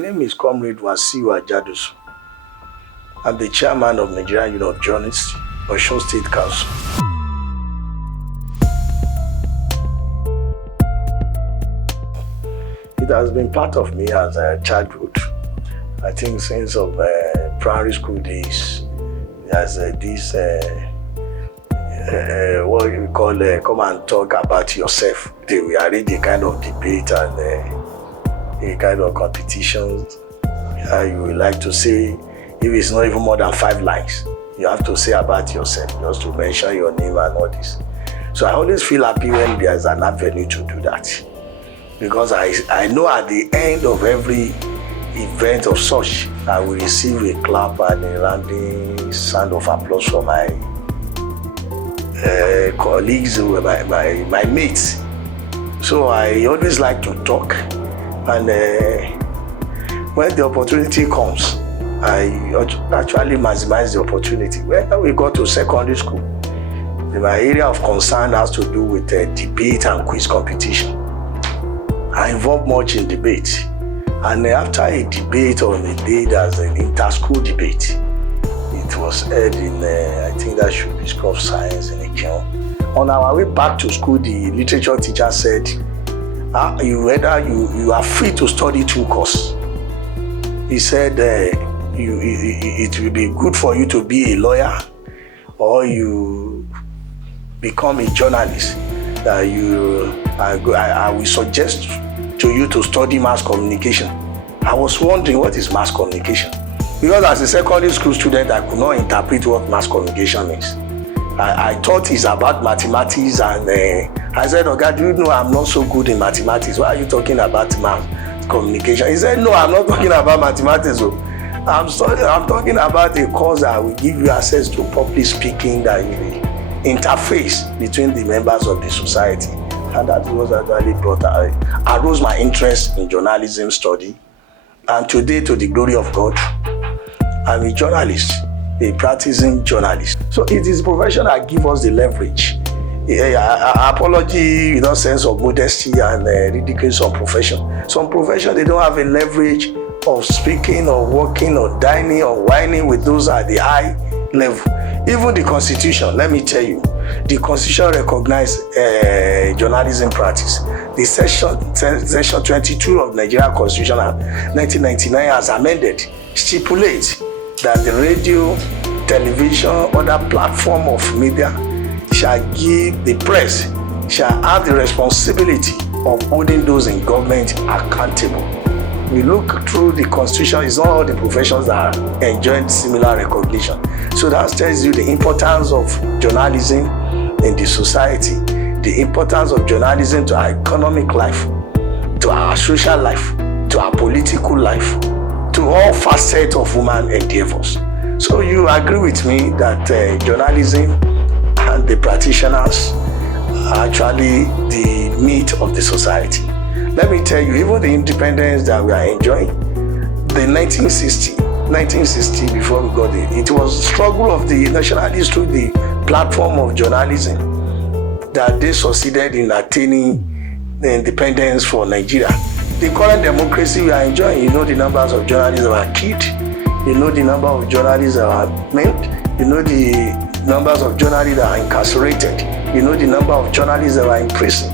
name is Comrade Wasiu Ajadosu. I'm the chairman of Nigerian Union of Journalists, Osun State Council. It has been part of me as a childhood. I think since of primary school days, there's this what you call come and talk about yourself. They were already a kind of debate and a kind of competitions. You would like to say, if it's not even more than 5 lines, you have to say about yourself, just to mention your name and all this. So I always feel happy when there's an avenue to do that, because I know at the end of every event of such, I will receive a clap and a rounding sound of applause from my colleagues, my mates. So I always like to talk, and when the opportunity comes, I actually maximize the opportunity. When we got to secondary school, my area of concern has to do with debate and quiz competition. I involved much in debate. And after a debate on a day, there's an inter-school debate. It was held in, I think that should be School of Science in Ikeo. On our way back to school, the literature teacher said, you are free to study 2 courses. He said, it will be good for you to be a lawyer, or you become a journalist. I will suggest to you to study mass communication. I was wondering, what is mass communication? Because as a secondary school student, I could not interpret what mass communication means. I thought it's about mathematics, and I said, "Oh God, do you know I'm not so good in mathematics? Why are you talking about mass communication?" He said, "No, I'm not talking about mathematics. I'm talking about a course that will give you access to public speaking, that will interface between the members of the society." And that was actually arose my interest in journalism study. And today, to the glory of God, I'm a journalist, a practicing journalist. So it is profession that gives us the leverage. Apology without sense of modesty and ridicule some profession. Some profession, they don't have a leverage of speaking or working or dining or whining with those at the high level. Even the Constitution, let me tell you, the Constitution recognizes journalism practice. The section 22 of Nigeria Constitution of 1999 as amended stipulates that the radio, television, other platform of media shall give the press, shall have the responsibility of holding those in government accountable. We look through the Constitution, it's not all the professions that are enjoying similar recognition. So that tells you the importance of journalism in the society, the importance of journalism to our economic life, to our social life, to our political life, to all facets of human endeavors. So you agree with me that journalism and the practitioners are actually the meat of the society. Let me tell you, even the independence that we are enjoying, the 1960 before we got it was the struggle of the nationalists through the platform of journalism that they succeeded in attaining the independence for Nigeria. The current democracy we are enjoying, you know the numbers of journalists that are killed, you know the number of journalists that are maimed, you know the numbers of journalists that are incarcerated, you know the number of journalists that are in prison.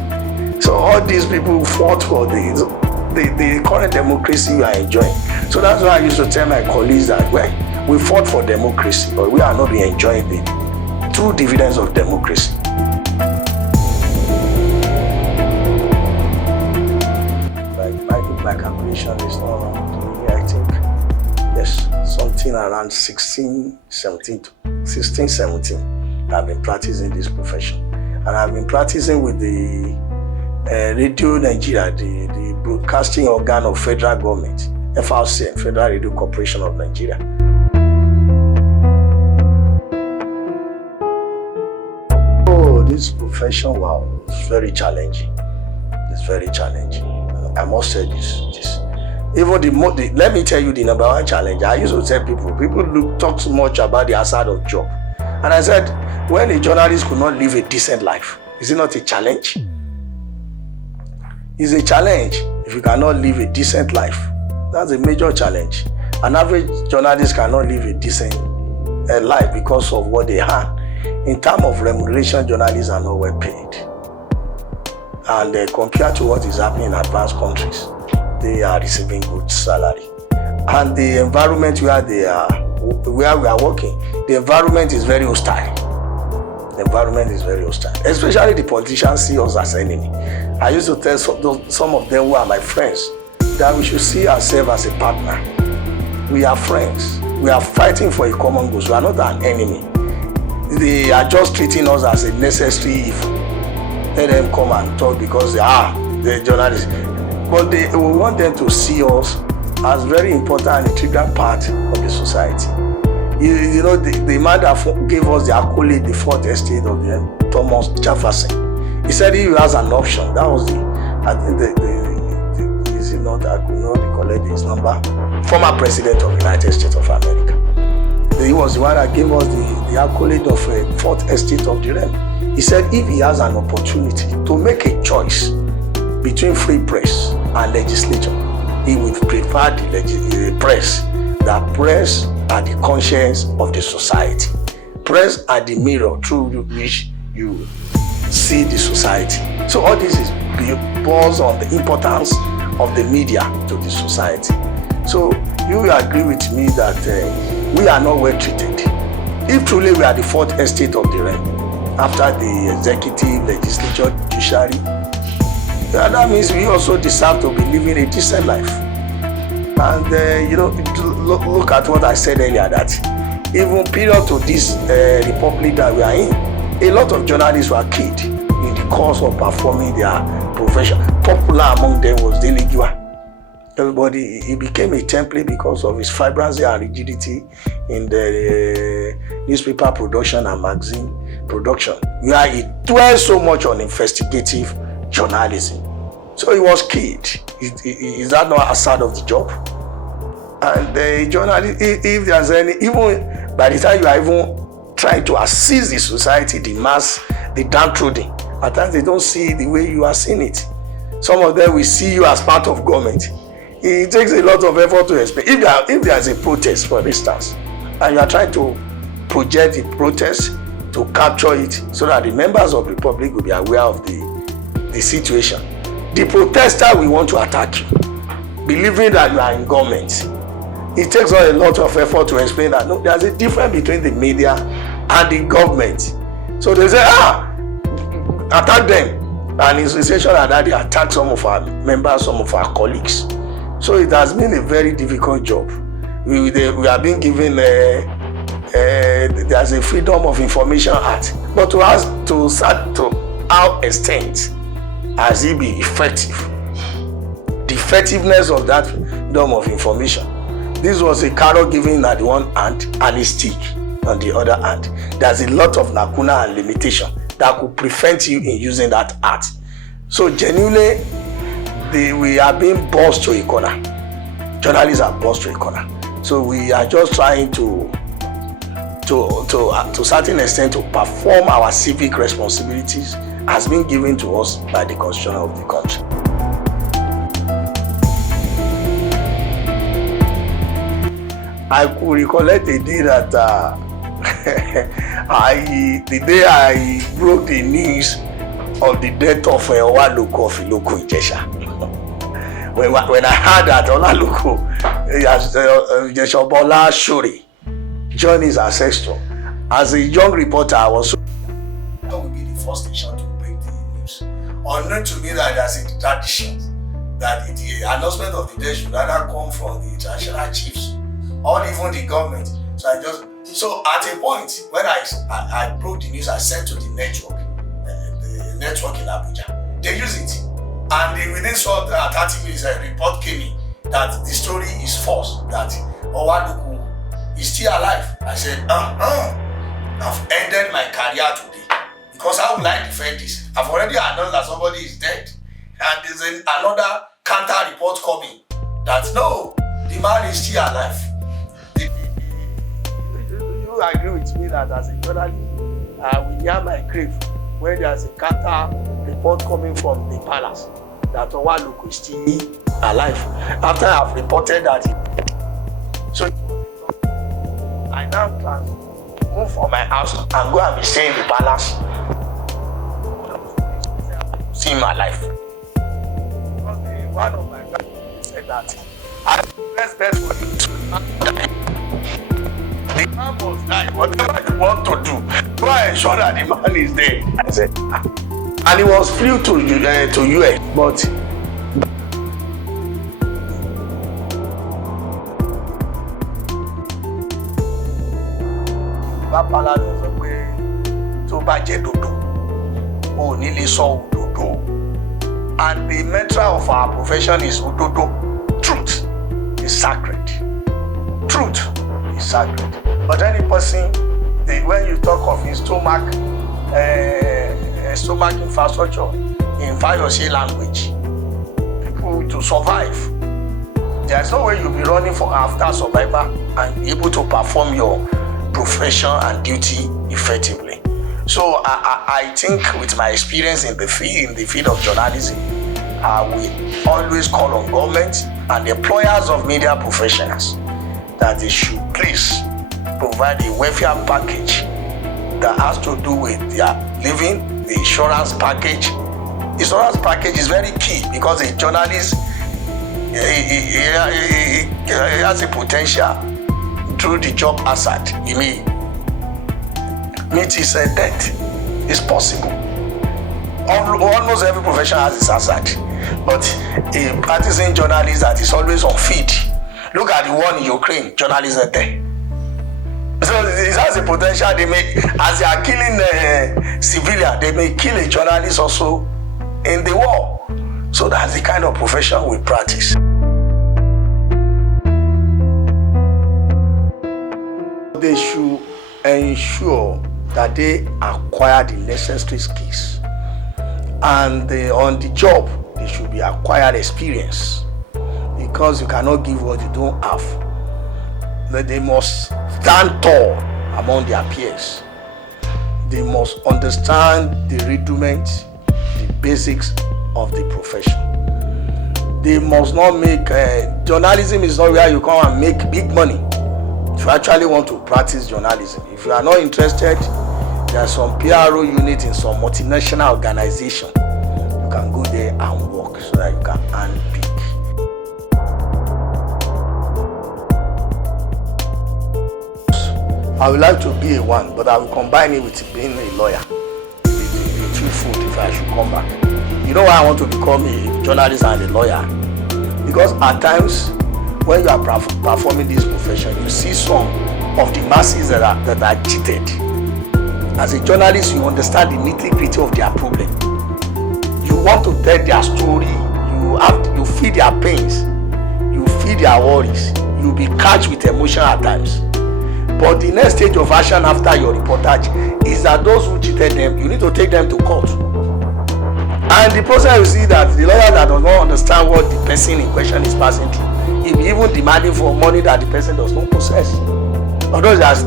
So all these people fought for the current democracy we are enjoying. So that's why I used to tell my colleagues that, well, we fought for democracy, but we are not enjoying the true dividends of democracy. My calculation is not wrong. I think, yes, something around 16, 17. I've been practicing this profession. And I've been practicing with the Radio Nigeria, the broadcasting organ of federal government, FRCN, Federal Radio Corporation of Nigeria. Oh, this profession, wow, it's very challenging. It's very challenging. I must say this. Even let me tell you the number one challenge. I used to tell people talk so much about the hazard of job. And I said, when a journalist could not live a decent life, is it not a challenge? It's a challenge if you cannot live a decent life. That's a major challenge. An average journalist cannot live a decent life because of what they earn. In terms of remuneration, journalists are not well paid. And compared to what is happening in advanced countries, they are receiving good salary. And the environment where we are working, the environment is very hostile. The environment is very hostile. Especially the politicians see us as enemy. I used to tell some of them who are my friends that we should see ourselves as a partner. We are friends. We are fighting for a common goal. We are not an enemy. They are just treating us as a necessary evil. Let them come and talk because they're journalists. But we want them to see us as very important and integral part of the society. You know, the man that gave us the accolade, the fourth estate of the Thomas Jefferson, he said he has an option. That was I could not recollect his number, former president of the United States of America. He was the one that gave us the accolade of fourth estate of the realm. He said if he has an opportunity to make a choice between free press and legislature, he would prefer the press. That press are the conscience of the society. Press are the mirror through which you see the society. So all this is based on the importance of the media to the society. So you will agree with me that we are not well treated. If truly we are the fourth estate of the realm, after the executive, legislature, judiciary, that means we also deserve to be living a decent life. And look at what I said earlier, that even period to this republic that we are in, a lot of journalists were killed in the course of performing their profession. Popular among them was Deligua. Everybody, he became a template because of his vibrancy and rigidity in the newspaper production and magazine production, where he dwelled so much on investigative journalism. So he was killed. Is that not a side of the job? And the journalist, if there's any, even by the time you are even trying to assist the society, the mass, the downtrodden, at times they don't see the way you are seeing it. Some of them will see you as part of government. It takes a lot of effort to explain. If there's a protest, for instance, and you are trying to project the protest to capture it so that the members of the public will be aware of the situation, the protester will want to attack you, believing that you are in government. It takes a lot of effort to explain that no, there's a difference between the media and the government. So they say, attack them. And it's a situation that they attack some of our members, some of our colleagues. So it has been a very difficult job. We are being given there's a Freedom of Information Act, but to how extent has it been effective? The effectiveness of that freedom of information. This was a carrot given at the one hand and a stick on the other hand. There's a lot of lacuna and limitation that could prevent you in using that act. So genuinely, we are being bossed to a corner. Journalists are bossed to a corner. So we are just trying to a certain extent to perform our civic responsibilities as been given to us by the constitution of the country. I could recollect the day that I broke the news of the death of Olaluko of Iloko Ijesha. When I heard that Olaluko, Ijesha Bola Shuri, joined his ancestor. As a young reporter, I was so that would be the first station to break the news. Unknown to me that there's a tradition that the announcement of the death should either come from the traditional chiefs or even the government. So at a point when I broke the news, I sent to the network in Abuja. They use it, and within 30 minutes, a report came in that the story is false, that Olaluko is still alive. I said, I've ended my career today, because how will I defend this? I've already announced that somebody is dead, and there's another counter report coming that no, the man is still alive. You agree with me that as a journalist, we near my grave when there's a counter report coming from the palace that Olaluko is still alive. After I've reported that, so I now move from my house and go and be staying in the palace. See my life. One of my guys said that I best bet for you to die. The man must die. Whatever you want to do, go and ensure that the man is there. I said, and he was flew to US, but Bapala sọ pé tó bá jẹ́ dodo, ò ní lè sọ òdodo. And the mantra of our profession is Udodo. Truth is sacred. Truth is sacred. But any person, when you talk of his stomach infrastructure in Fayose language, people to survive, there's no way you'll be running for after survivor and be able to perform your profession and duty effectively. So I think with my experience in the field of journalism, I will always call on government and employers of media professionals that they should please provide a welfare package that has to do with their living, the insurance package. Insurance package is very key because a journalist he has a potential through the job hazard. He may meet his death. It's possible. Almost every profession has its hazard, but a practicing journalist that is always on feed. Look at the war in Ukraine. Journalists are there. So it has a potential. They may, as they are killing civilians, they may kill a journalist also in the war. So that's the kind of profession we practice. They should ensure that they acquire the necessary skills, and on the job they should be acquired experience, because you cannot give what you don't have. That they must stand tall among their peers. They must understand the rudiments, the basics of the profession. They must not make journalism is not where you come and make big money. If you actually want to practice journalism, if you are not interested, there are some PRO units in some multinational organization. You can go there and work so that you can earn big. I would like to be a one, but I will combine it with being a lawyer. It will be truthful if I should come back. You know why I want to become a journalist and a lawyer? Because at times, when you are performing this profession, you see some of the masses that are cheated. As a journalist, you understand the nitty-gritty of their problem. You want to tell their story. You feel their pains. You feel their worries. You'll be catched with emotion at times. But the next stage of action after your reportage is that those who cheated them, you need to take them to court. And the process, you see that the lawyer that does not understand what the person in question is passing through, he be even demanding for money that the person does not possess. Although there's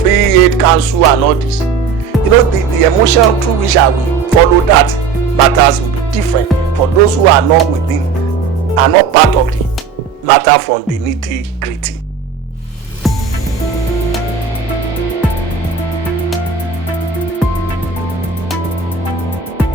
free aid counsel and all this. You know, the emotion through which I will follow that matters will be different for those who are not within, are not part of the matter from the nitty-gritty.